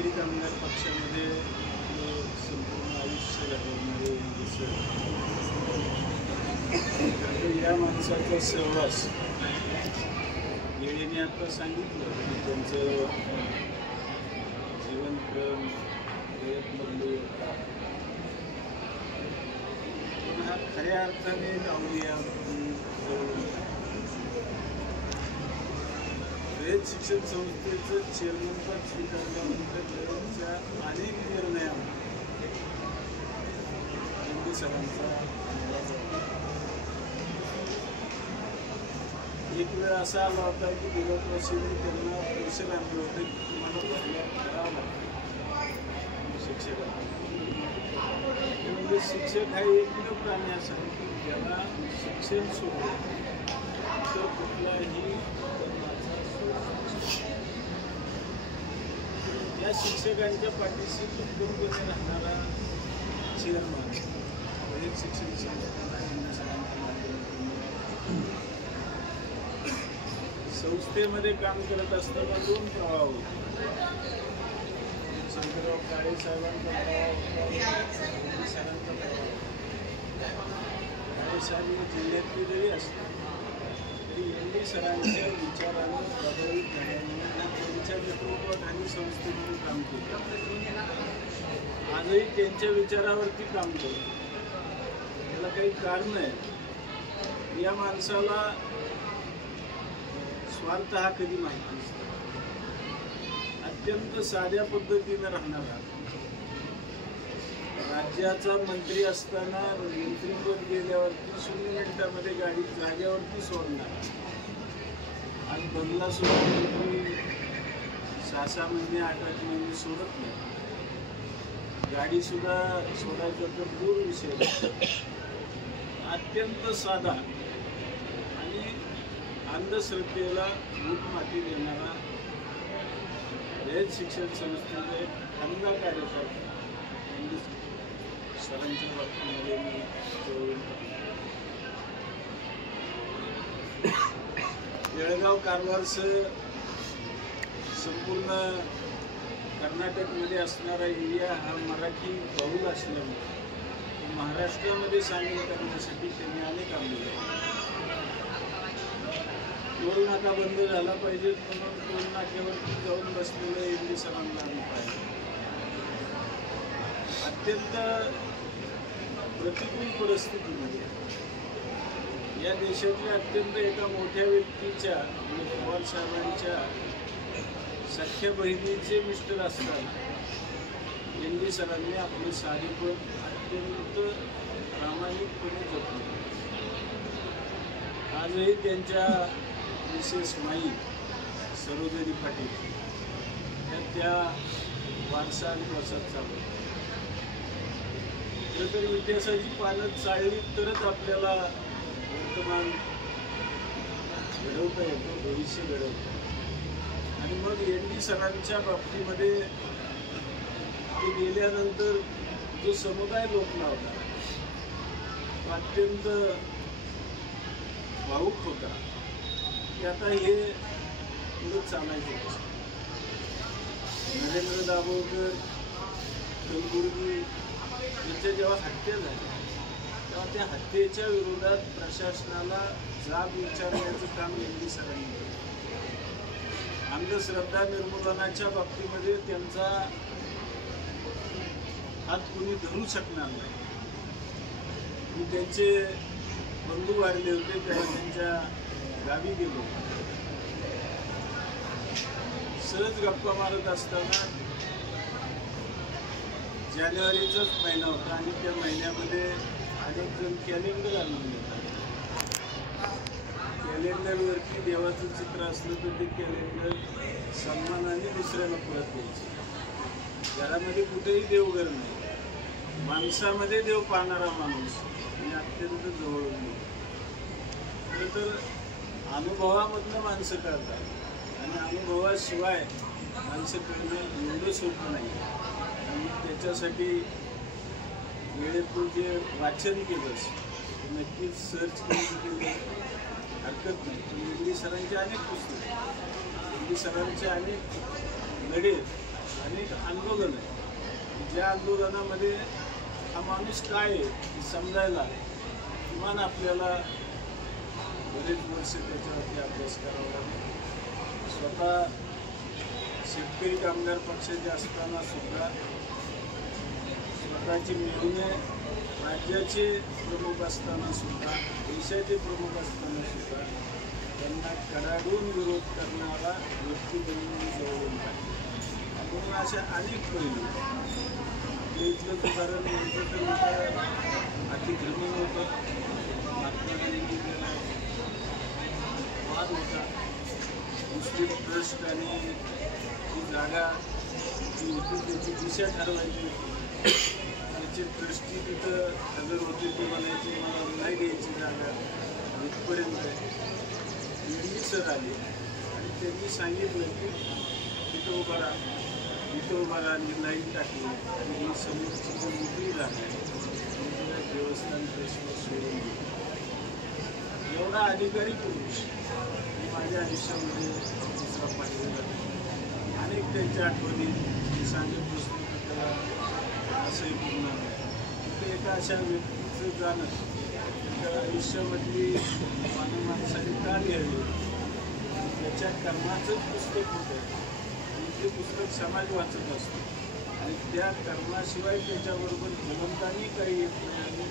शेतकरी कामगार पक्षामध्ये संपूर्ण आयुष्य घालवणारे या माणसाचा सहवास येळेने आता सांगितलं की त्यांचं जीवनक्रम प्रयत्न हा खऱ्या अर्थाने लावली रयत शिक्षण संस्थेचं चेअरमनपद स्वीकारल्यानंतर त्यांच्या अनेक निर्णयावर हिंदी सरांचा एक वेळ असा आला होता की विरोधपक्षांनी त्यांना प्रेशर आणलं होतं की तुम्हाला बदलाव करावा लागतो शिक्षकांना. म्हणजे शिक्षक हा एकमेव प्राणी असा की ज्याला शिक्षण सोडलं तर कुठलाही या शिक्षकांच्या पाठीशी भक्कमपणे राहणारा चेअरमन रयत शिक्षण संस्थेला हिंदी सरांच्या माध्यमातून संस्थेमध्ये काम करत असताना दोन प्रवाह होते. शंकरराव काळे साहेबांचा प्रवाह होता, सरांचा प्रवाह. काळे साहेब जिल्ह्यातली जरी असले तरी हिंदी सरांच्या विचारानं प्रभावित झाल्याने त्यांच्या नेतृत्वात आणि संस्थेमध्ये काम केलं. आजही त्यांच्या विचारावरती काम करतो. त्याला काही कारण आहे. या माणसाला स्वार्थ हा कधी माहिती नसतो. अत्यंत साध्या पद्धतीने राहणारा राज्याचा मंत्री असताना मंत्रीपद गेल्यावरती 0 मिनिटामध्ये गाडी जागेवरती सोडणार. आज बंगला सुद्धा मंत्री 6-6 महिने 8-8 महिने सोडत नाही. गाडी सुद्धा सोडायचा तर दूर विषय. अत्यंत साधा आणि अंधश्रद्धेला मूठमाती देणारा रयत शिक्षण संस्थेचे खंदा कार्यकर्ता सरांच्या बाबतीमध्ये मी बेळगाव कारवारसह संपूर्ण कर्नाटकमध्ये असणारा एरिया हा मराठी बहुल असल्यामुळे महाराष्ट्रामध्ये सामील करण्यासाठी त्यांनी अनेक आंदोलन. टोल नाका बंद झाला पाहिजे म्हणून टोल नाक्यावरती जाऊन बसलेलं हिंदी सरांना आम्ही पाहिजे. अत्यंत प्रतिकूल परिस्थितीमध्ये या देशातल्या अत्यंत एका मोठ्या व्यक्तीच्या पवार साहेबांच्या सख्या बहिणीचे मिस्टर असताना हिंदी सरांनी आपले साधेपण अत्यंत प्रामाणिकपणे जपले. आजही त्यांच्या मिसेस माई सरोजनी पाटील त्या वारसा आणि प्रसाद चालू. तर इतिहासाची पानं चाळली तरच आपल्याला वर्तमान घडवता येतो, भविष्य घडवतं. आणि मग एनडी सरांच्या बाबतीमध्ये ते गेल्यानंतर जो समुदाय लोकला होता तो अत्यंत भावुक होता की आता हे पुढे चालायचं. नरेंद्र दाभोळकर, कलबुर्गी यांच्या जेव्हा हत्या झाल्या तेव्हा त्या हत्येच्या विरोधात प्रशासनाला जाब विचारण्याचं काम एनडी सरांनी केलं. अंधश्रद्धा निर्मूलनाच्या बाबतीमध्ये त्यांचा हात कुणी धरू शकणार नाही. मी त्यांचे बंधू वारले होते तेव्हा त्यांच्या गावी गेलो. सहज गप्पा मारत असताना जानेवारीचाच महिना होता आणि त्या महिन्यामध्ये अनेक जण कॅलेंडर आणून देतात. कॅलेंडरवरती देवाचं चित्र असलं तर ते कॅलेंडर सन्मानाने दुसऱ्याला परत द्यायचे. घरामध्ये कुठेही देवघर नाही, माणसामध्ये देव पाहणारा माणूस आणि अत्यंत जवळून. तर अनुभवामधनं माणसं कळतात आणि अनुभवाशिवाय माणसं कळणं एवढं सोपं नाही. आणि त्याच्यासाठी वेळेतून जे वाचन केलंस नक्कीच सर्च करून हरकत नाही. एनडी सरांचे अनेक पुस्तकं, एनडी सरांचे अनेक लढे अनेक आंदोलन आहे. ज्या आंदोलनामध्ये हा माणूस काय आहे हे समजायला किमान आपल्याला बरेच वर्ष त्याच्यावरती अभ्यास करावा लागेल. स्वतः शेतकरी कामगार पक्षाचे असताना सुद्धा स्वतःची मिळवणे राज्याचे प्रमुख असताना सुद्धा देशाचे प्रमुख असताना सुद्धा त्यांना कडाडून विरोध करणारा व्यक्ती बनवून जवळून टाकले. म्हणून अशा अनेक पैलू इथलं उदाहरण म्हणजे तर अतिक्रमण होतं, महात्मा गांधी वाद होता, मुस्लिम ट्रस्ट आणि ती जागा ती होती त्याची दिशा ठरवायची होती. त्याचे ट्रस्टी तिथं हजर होते ते म्हणायचे मला नाही द्यायची जागा इथपर्यंत दिल्ली सर आले आणि त्यांनी सांगितलं की तिथं उभा राहा, इथं उभा राहा आणि लाईन टाकली आणि ही समोरची जी मोकळी जागा आहे तिला देवस्थान ट्रस्टला सोडून दिली. एवढा अधिकारी पुरुष माझ्या आयुष्यामध्ये दुसरा पाहिलेला नाही. अनेक त्यांच्या आठवणी मी सांगत बसलो तर त्याला असंही पूर्ण नाही. तिथे एका अशा व्यक्तीचं जाणं त्या आयुष्यामधली मानवांसाठी का लिहावी, त्याच्या कर्माचंच पुस्तक होतं आणि ते पुस्तक समाज वाचत असतो आणि त्या कर्माशिवाय त्याच्याबरोबर जिवंतानी काही येत नाही.